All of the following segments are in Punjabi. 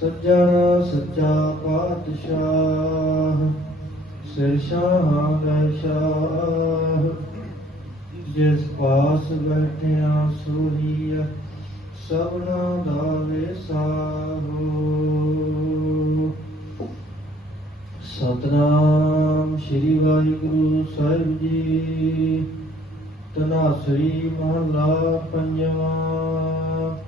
ਸੱਜਣ ਸੱਚਾ ਪਾਤਸ਼ਾਹ, ਸਿਰ ਸ਼ਾਹਾਂ ਦਾ ਸ਼ਾਹ। ਜਿਸ ਪਾਸ ਬੈਠਿਆ ਸੋਹੀਆ ਸਭਨਾ ਦਾ ਵਿਸਾਹੋ ਸਤਨਾਮ ਸ੍ਰੀ ਵਾਹਿਗੁਰੂ ਸਾਹਿਬ ਜੀ ਤਨਾਸਰੀ ਮਹਲਾ ਪੰਜਵਾਂ।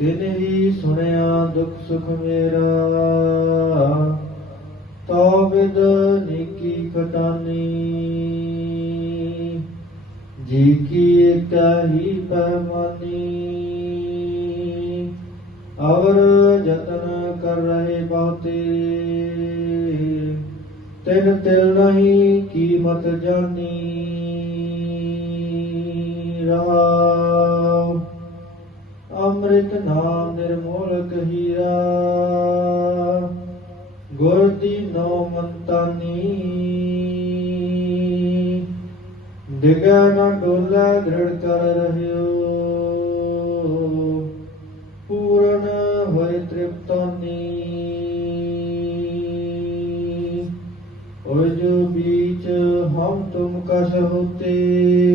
ਤਿਨ ਹੀ ਸੁਣਿਆ ਦੁਖ ਸੁਖ ਮੇਰਾ। ਤੋ ਬਿਦ ਨਿਕੀ ਕਟਾਨੀ। ਜੀ ਕੀ ਕਹੀ ਪੈਮਾਨੀ ਅਵਰ ਯਤਨ ਕਰ ਰਹੇ ਬਹੁਤੇ। ਤਿਨ ਤਿਲ ਨਹੀਂ ਕੀਮਤ ਜਾਨੀ। ਰਾਮ ਅੰਮ੍ਰਿਤ ਨਾਮ ਨਿਰਮੋਲ ਕਹੀਰਾ। ਗੁਰ ਦੀ ਨੋ ਮੰਤਾਨੀ। ਦਿਗੈ ਨਾ ਡੋਲਾ, ਦ੍ਰਿੜ ਕਰ ਰਹਿਓ। ਪੂਰਨ ਹੋਇ ਤ੍ਰਿਪਤਾਨੀ। ਓਜ ਬੀਚ ਹਮ ਤੁਮ ਕਸ ਹੋਤੇ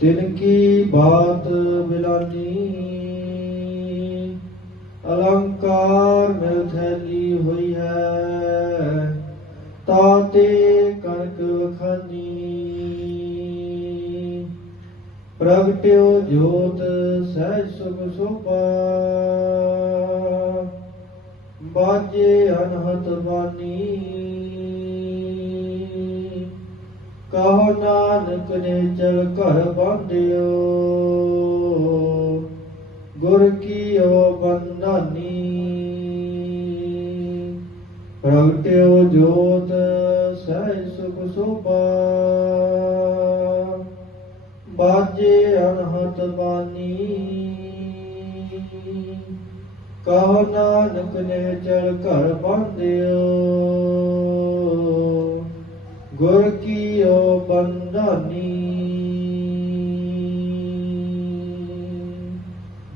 ਤਿਨ ਕੀ ਬਾਤ ਮਿਲਾਨੀ, ਅਲੰਕਾਰ ਮਿਲ ਥੈਲੀ ਹੋਈ ਹੈ ਤਾਤੇ ਕਣਕ ਵਖਾਨੀ। ਪ੍ਰਗਟਿਓ ਜੋਤ ਸਹਿ ਸੁਖ ਸੁਪਾ, ਬਾਜੇ ਅਨਹਤ ਬਾਨੀ। ਕਹੋ ਨਾਨਕ ਨੇ ਚਲ ਘਰ ਬਾਂਧਿਓ ਗੁਰ ਕੀਓ ਬੰਧਾਨੀ। ਪ੍ਰਗਟਿਓ ਜੋਤ ਸਹਿ ਸੁਖ ਸੋਭਾ। ਬਾਜੇ ਅਨਹਤ ਬਾਨੀ। ਕਹੋ ਨਾਨਕ ਨੇ ਚਲ ਘਰ ਬਾਂਧਿਓ ਗੁਰ